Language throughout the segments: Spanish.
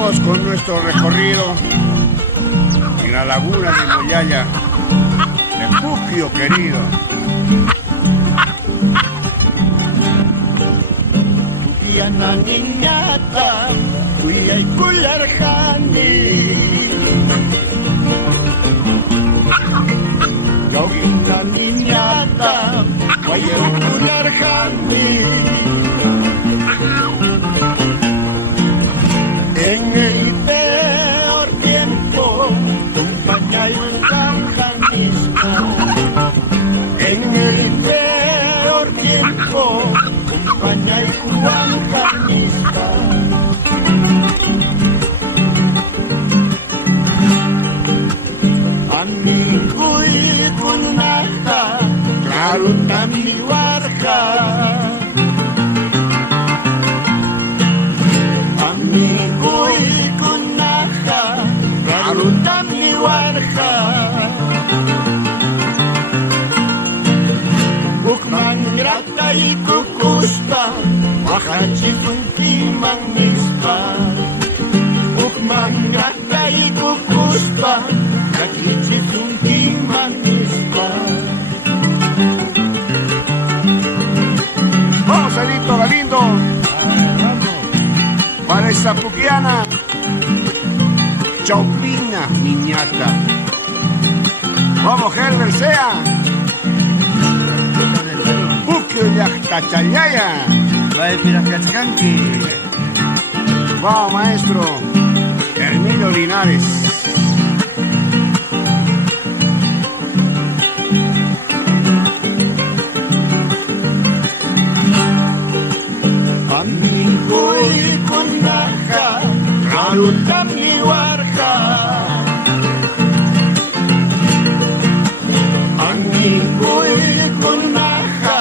Seguimos con nuestro recorrido en la laguna de Moyaya, refugio querido. Yana niñata, kuyay kularjani. Yogina niñata, kuyay kularjani. En el peor tiempo, compañía y canisca. En el peor tiempo, compañía y canisca. Amigo y kunata, claro tami warka. Amigo y kunata, claro tami warka. Bukman grata y kukuspa, wakanchi funki mangispa. Bukman grata y kukuspa, wakanchi funki mangispa. Vamos, Edito Galindo, para esa puquiana, Chaupina, niñata. Vamos, Herbert Sea. Buque Yachtachayaya. Vamos, maestro Hermilio Linares. Amigo y kunaja, karuta mi warja. Amigo y kunaja,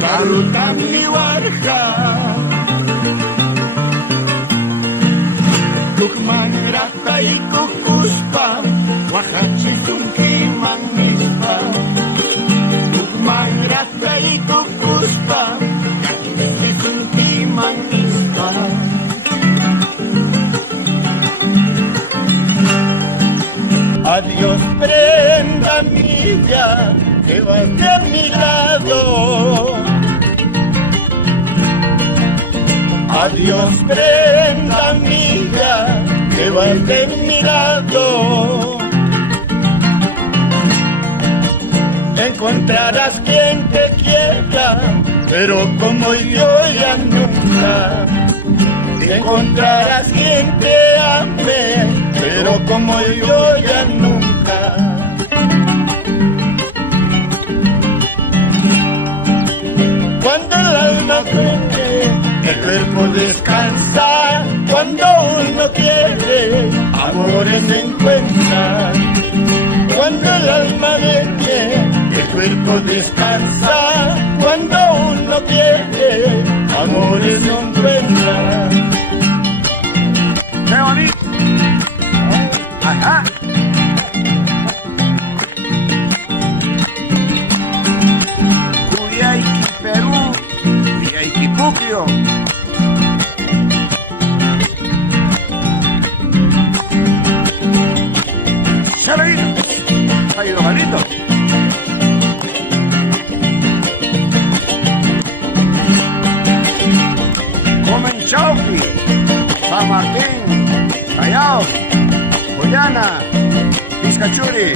karuta mi warja. Tukman rata y kukuspa, wahachi tunki mangispa. Tukman rata y kukuspa, wahachi tunki mangispa. Adiós prenda mía, que vas de mi lado. Adiós prenda mía, que vas de mi lado. Encontrarás quien te quiera, pero como yo ya nunca. Encontrarás quien te ame, pero como yo ya nunca. Cuando el alma duele, el cuerpo descansa. Cuando uno quiere, amores se encuentran. Cuando el alma duele, el cuerpo descansa. Cuando uno quiere, amores se encuentran. ¡Qué bonito! ¡Ajá! Cuyayqui, Perú, Cuyayqui, Puquio. ¡Saludito! ¡Ha ido malito! Comenchauqui, San Martín, Callao, Guyana, Vizcachuri.